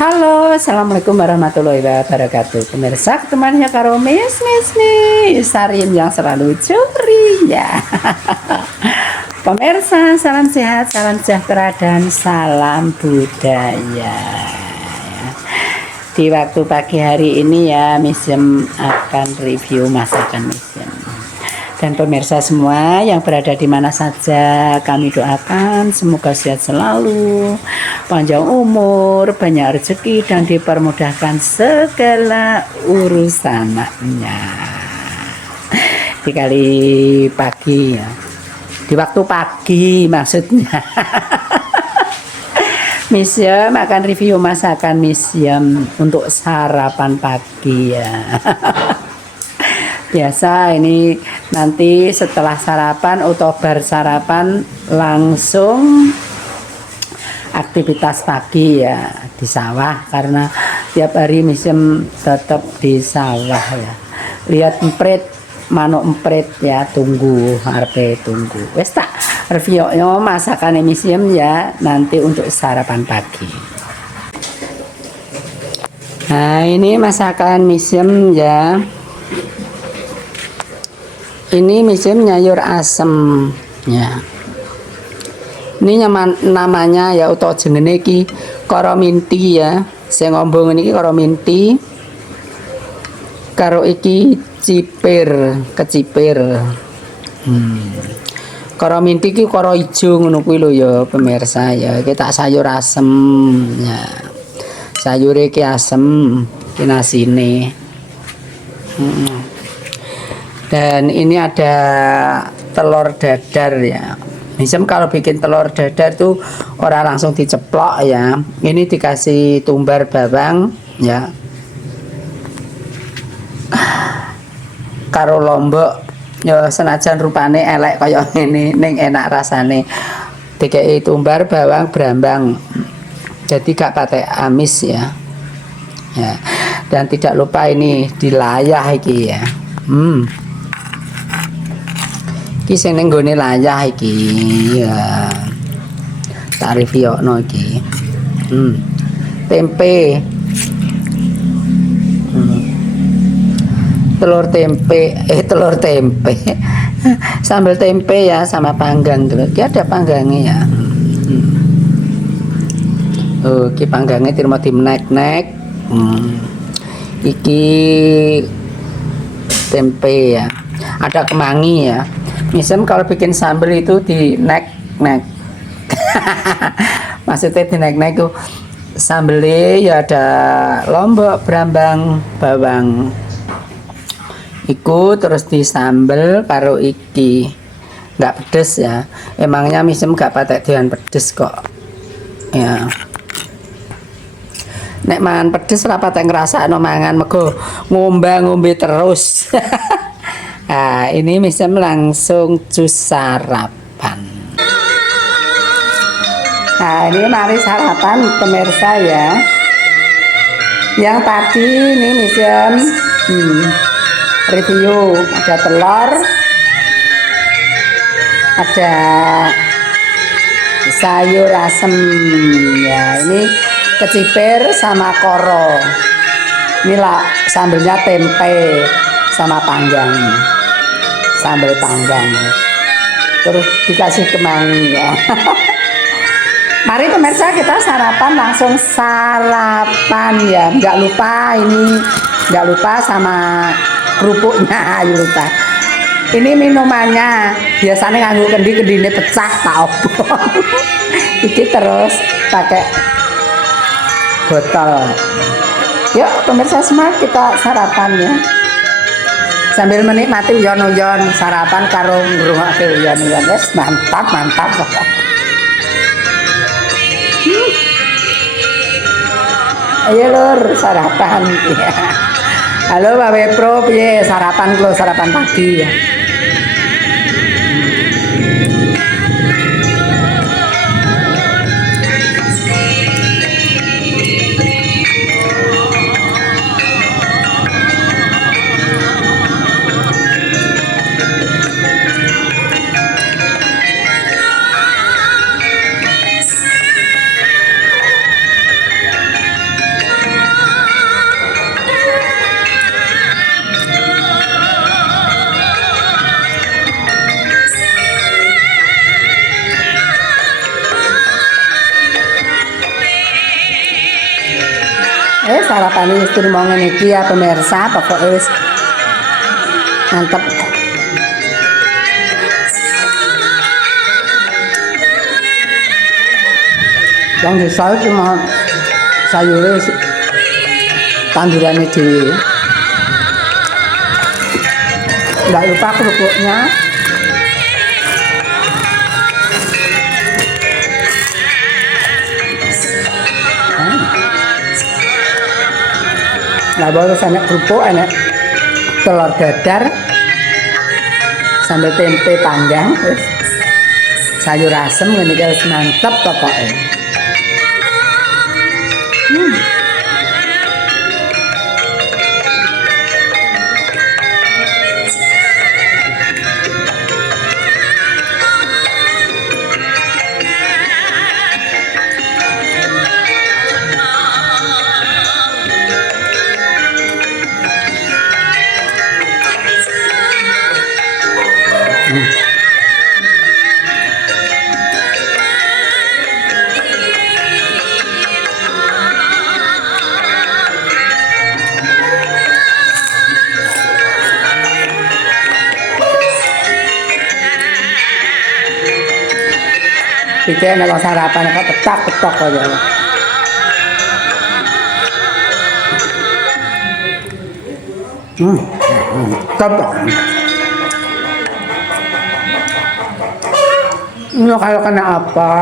Halo, assalamualaikum warahmatullahi wabarakatuh. Pemirsa, temannya karo Miss Sarin yang selalu ceria. Pemirsa, salam sehat, salam sejahtera, dan salam budaya. Di waktu pagi hari ini ya, Misem akan review masakan Misem. Dan pemirsa semua yang berada di mana saja, kami doakan semoga sehat selalu, panjang umur, banyak rezeki, dan dipermudahkan segala urusannya. Di kali pagi ya, di waktu pagi maksudnya. Misem akan review masakan Misem untuk sarapan pagi ya. Biasa ini nanti setelah sarapan atau bar sarapan langsung aktivitas pagi ya di sawah, karena tiap hari Misem tetap di sawah ya. Lihat emprit, manuk emprit ya, tunggu harpe tunggu. Wes tak reviewnya masakan Misem ya nanti untuk sarapan pagi. Nah, ini masakan Misem ya. Ini Misem nyayur asem ya. Ini namanya ya utawa jenenge iki korominti ya. Sing ngombong niki korominti. Karo iki kecipir. Korominti iki karo ijo ngono kuwi lho ya pemirsa ya. Iki tak sayur asem ya. Sayure iki asem, iki nasine. Dan ini ada telur dadar ya. Misem kalau bikin telur dadar tuh orang langsung diceplok ya. Ini dikasih tumbar bawang ya. Karo lombok ya, senajan rupane elek kaya ngene ning enak rasane. Dikei tumbar bawang brambang. Jadi gak pakai amis ya. Ya. Dan tidak lupa ini dilayah iki ya. Iki sing ning nggone layah iki ya. Tak reviewno iki. Tempe. Telur tempe. Sambal tempe ya sama panggang dulu. Iki ada panggangnya ya. Oh, iki panggangnya terima dimnek-nek. Iki tempe ya. Ada kemangi ya. Misem kalau bikin sambal itu di nek-nek. Maksudnya di nek-nek itu sambelnya ya ada lombok, brambang, bawang. Iku terus disambel karo iki. Nggak pedes ya. Emangnya Misem gak patek dengan pedes kok. Ya. Nek mangan pedes ora patek ngrasakno mangan mergo ngombe terus. Nah, ini Misem langsung jus sarapan. Nah, ini mari sarapan pemirsa ya. Yang tadi ini Misem review ada telur, ada sayur asem ya. Ini kecipir sama koro. Inilah sambelnya tempe sama panggang. Sambal panggang terus dikasih kemangi ya. Mari pemirsa kita sarapan, langsung sarapan ya. Nggak lupa sama kerupuknya. Ayo lupa ini minumannya, biasanya nganggo kendine pecah tak obong. Iki terus pakai botol. Yuk pemirsa semua kita sarapan ya, sambil menikmati uyon-uyon sarapan karo ngrungokke uyon-uyon. Wes mantap. Ayo lur sarapan ya. Halo Pak Wepro, piye sarapan klo, sarapan pagi ya. Sarapan wis trimo ngene iki ya pemirsa, pokoke wis mantep. Yang desa cuma sayure tandurane dhewe. Nggak lupa kerupuknya. Nah, baru enak kerupuk, enak telur dadar, sambil tempe panggang, sayur asem, ini harus mantap pokoknya. Pikir nek sarapan kok petak-petok aja. Top. Ini kalau kena apa?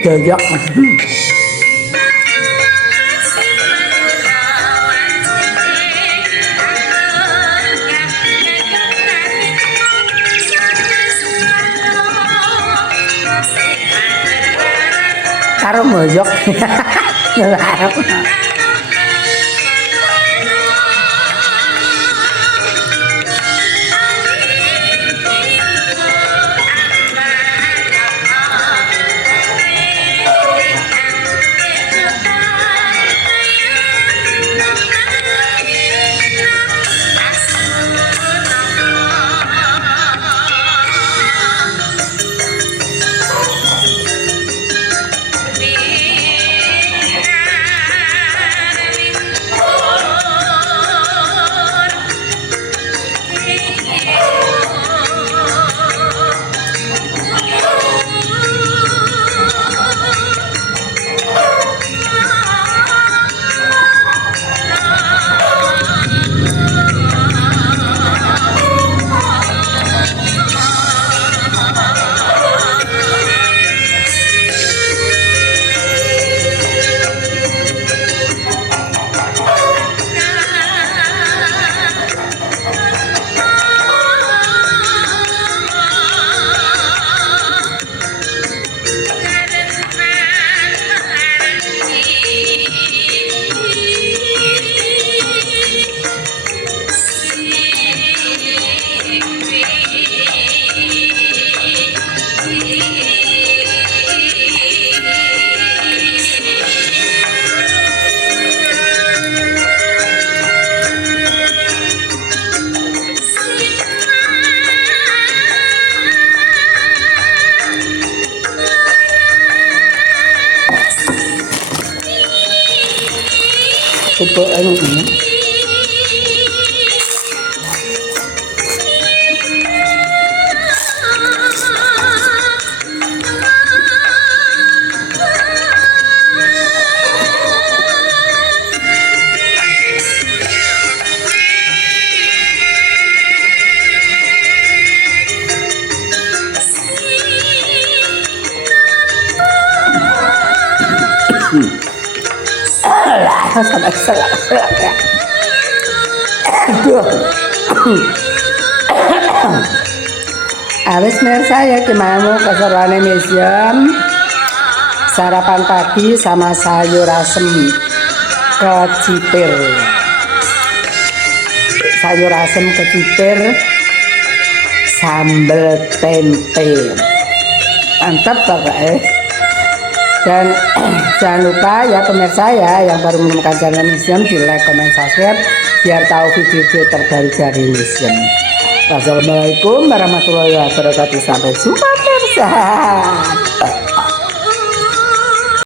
Gayok. Karo mojok. Coba anu ini. Sampai selak. Aduh. Habis saya gimana keseruannya museum sarapan pagi sama sayur asem kecipir. Sayur asem kecipir sambal tempe. Mantap pokoknya. Dan jangan lupa ya pemirsa ya yang baru menemukan channel Museum di like, komen, subscribe biar tahu video-video terbaru dari Museum. Wassalamualaikum warahmatullahi wabarakatuh. Sampai jumpa pemirsa.